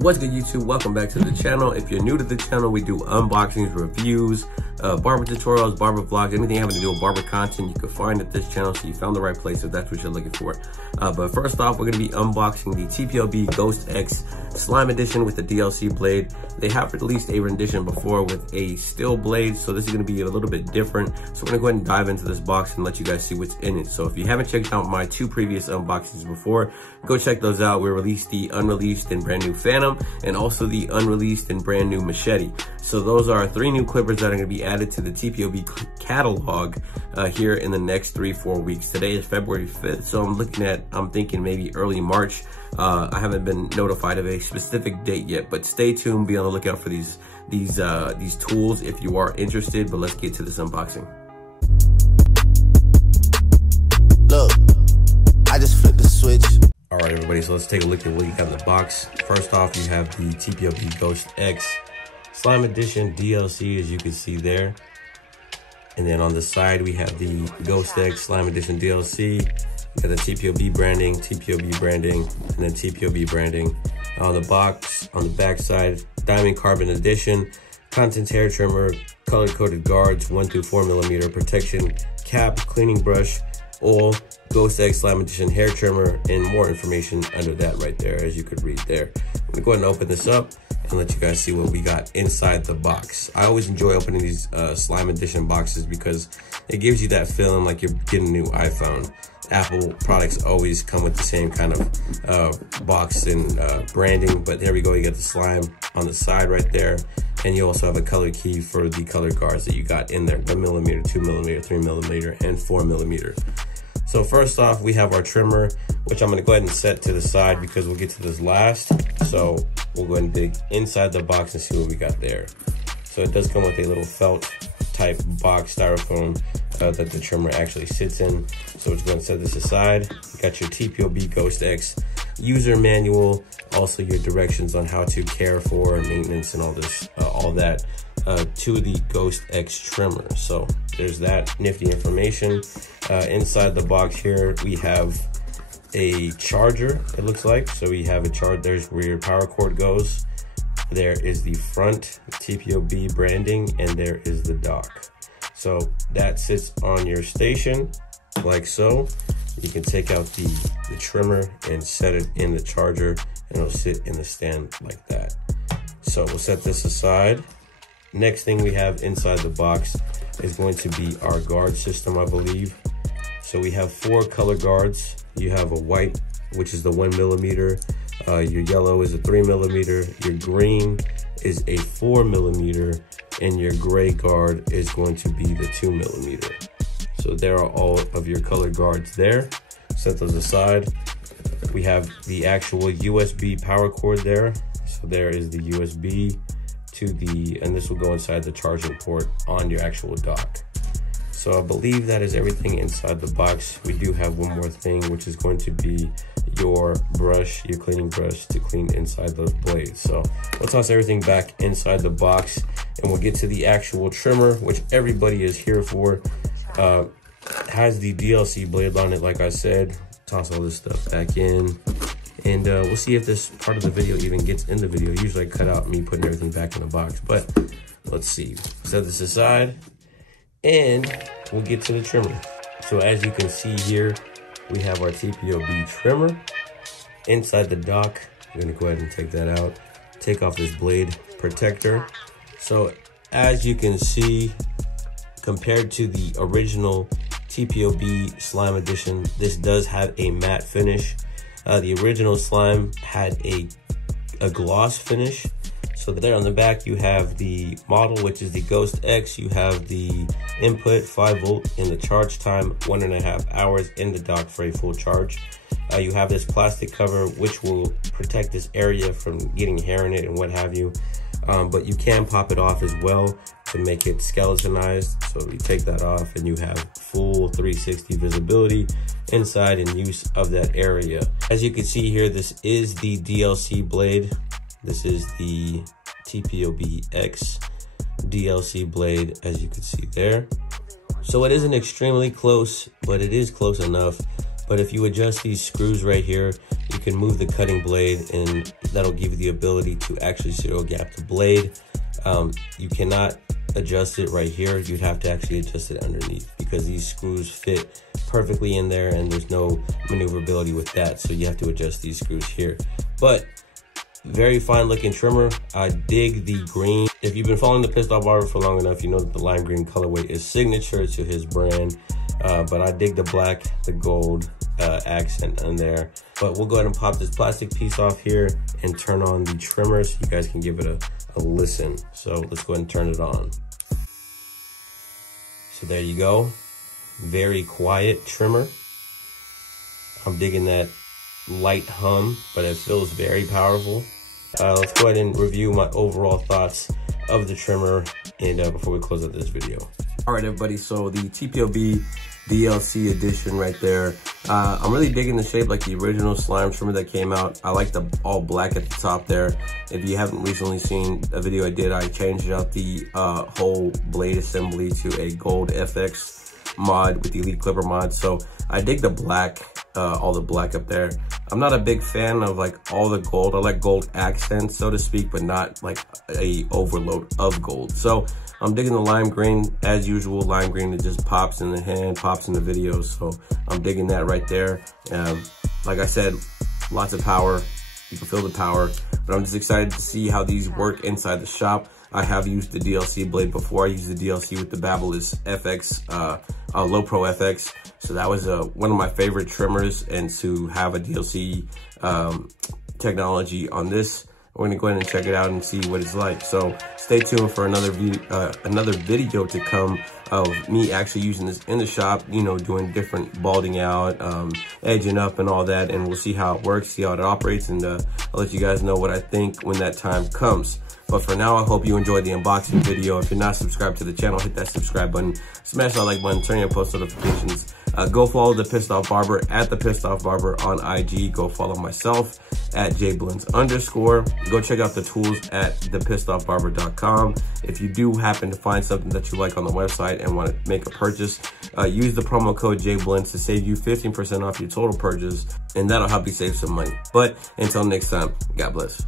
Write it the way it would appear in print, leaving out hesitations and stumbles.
What's good, YouTube? Welcome back to the channel. If you're new to the channel, we do unboxings, reviews, barber tutorials, barber vlogs, anything having to do with barber content you can find at this channel, so you found the right place if that's what you're looking for. But first off, we're going to be unboxing the Tpob Ghost X Slime Edition with the DLC blade. They have released a rendition before with a steel blade, so this is going to be a little bit different. So we're going to go ahead and dive into this box and let you guys see what's in it. So if you haven't checked out my two previous unboxings before, go check those out. We released the unreleased and brand new Phantom and also the unreleased and brand new Machete. So those are 3 new clippers that are going to be added to the Tpob catalog here in the next 3-4 weeks. Today is February 5th, so I'm thinking maybe early March. I haven't been notified of a specific date yet, but stay tuned, be on the lookout for these tools if you are interested. But let's get to this unboxing. Look, I just flipped the switch. All right, everybody, so let's take a look at what you got in the box. First off, you have the Tpob Ghost X Slime Edition DLC, as you can see there. And then on the side, we have the Ghost X Slime Edition DLC. We got the Tpob branding, and then Tpob branding. On the box, on the back side, Diamond Carbon Edition, Contents Hair Trimmer, color-coded guards, 1 through 4 millimeter protection cap, cleaning brush, oil, Ghost X Slime Edition hair trimmer, and more information under that right there, as you could read there. I'm gonna go ahead and open this up and let you guys see what we got inside the box. I always enjoy opening these Slime Edition boxes because it gives you that feeling like you're getting a new iPhone. Apple products always come with the same kind of box and branding, but there we go, you get the slime on the side right there, and you also have a color key for the color guards that you got in there, 1 millimeter, 2 millimeter, 3 millimeter, and 4 millimeter. So first off, we have our trimmer, which I'm gonna go ahead and set to the side because we'll get to this last. So we'll go ahead and dig inside the box and see what we got there. So it does come with a little felt type box, styrofoam, that the trimmer actually sits in. So we're just gonna set this aside. You got your Tpob Ghost X user manual, also your directions on how to care for and maintenance and all this, all that to the Ghost X trimmer. So there's that nifty information. Inside the box here, we have a charger, it looks like. So we have a charger, there's where your power cord goes. There is the front Tpob branding, and there is the dock. So that sits on your station like so. You can take out the trimmer and set it in the charger, and it'll sit in the stand like that. So we'll set this aside. Next thing we have inside the box is going to be our guard system, I believe. So we have 4 color guards. You have a white, which is the 1 millimeter. Your yellow is a 3 millimeter. Your green is a 4 millimeter. And your gray guard is going to be the 2 millimeter. So there are all of your color guards there. Set those aside. We have the actual USB power cord there. So there is the USB to and this will go inside the charging port on your actual dock. So I believe that is everything inside the box. We do have one more thing, which is going to be your brush, your cleaning brush to clean inside those blades. So we'll toss everything back inside the box and we'll get to the actual trimmer, which everybody is here for. Has the DLC blade on it, like I said. Toss all this stuff back in. And we'll see if this part of the video even gets in the video. Usually I cut out me putting everything back in the box, but let's see. Set this aside and we'll get to the trimmer. So as you can see here, we have our Tpob trimmer inside the dock. I'm gonna go ahead and take that out. Take off this blade protector. So as you can see, compared to the original Tpob Slime Edition, this does have a matte finish. The original slime had a gloss finish. So there on the back, you have the model, which is the Ghost X. You have the input 5 volt and the charge time 1.5 hours in the dock for a full charge. You have this plastic cover, which will protect this area from getting hair in it and what have you. But you can pop it off as well to make it skeletonized. So you take that off and you have full 360 visibility inside and use of that area. As you can see here, this is the DLC blade. This is the Tpob X DLC blade, as you can see there. So it isn't extremely close, but it is close enough. But if you adjust these screws right here, you can move the cutting blade, and that'll give you the ability to actually zero gap the blade. You cannot adjust it right here. You'd have to actually adjust it underneath, because these screws fit perfectly in there and there's no maneuverability with that. So you have to adjust these screws here. But very fine looking trimmer. I dig the green. If you've been following the Pissed Off Barber for long enough, you know that the lime green colorway is signature to his brand. But I dig the black, the gold accent in there. But we'll go ahead and pop this plastic piece off here and turn on the trimmer so you guys can give it a listen. So let's go ahead and turn it on. So there you go. Very quiet trimmer. I'm digging that light hum, but it feels very powerful. Let's go ahead and review my overall thoughts of the trimmer and before we close out this video. All right, everybody, so the Tpob DLC edition right there. I'm really digging the shape like the original slime trimmer that came out. I like the all black at the top there. If you haven't recently seen a video I did, I changed out the whole blade assembly to a gold FX mod with the Elite Clipper mod. So I dig the black, all the black up there. I'm not a big fan of like all the gold. I like gold accents, so to speak, but not like a overload of gold. So I'm digging the lime green as usual. Lime green that just pops in the hand, pops in the video. So I'm digging that right there. Like I said, lots of power. You can feel the power, but I'm just excited to see how these work inside the shop. I have used the DLC blade before. I used the DLC with the Babyliss FX, Low Pro FX. So that was one of my favorite trimmers, and to have a DLC technology on this, we're gonna go ahead and check it out and see what it's like. So stay tuned for another video to come of me actually using this in the shop, you know, doing different balding out, edging up and all that, and we'll see how it works, see how it operates, and I'll let you guys know what I think when that time comes. But for now, I hope you enjoyed the unboxing video. If you're not subscribed to the channel, hit that subscribe button, smash that like button, turn on post notifications. Go follow The Pissed Off Barber at The Pissed Off Barber on IG. Go follow myself at Jayblends_. Go check out the tools at thepissedoffbarber.com. If you do happen to find something that you like on the website and want to make a purchase, use the promo code Jayblends to save you 15% off your total purchase, and that'll help you save some money. But until next time, God bless.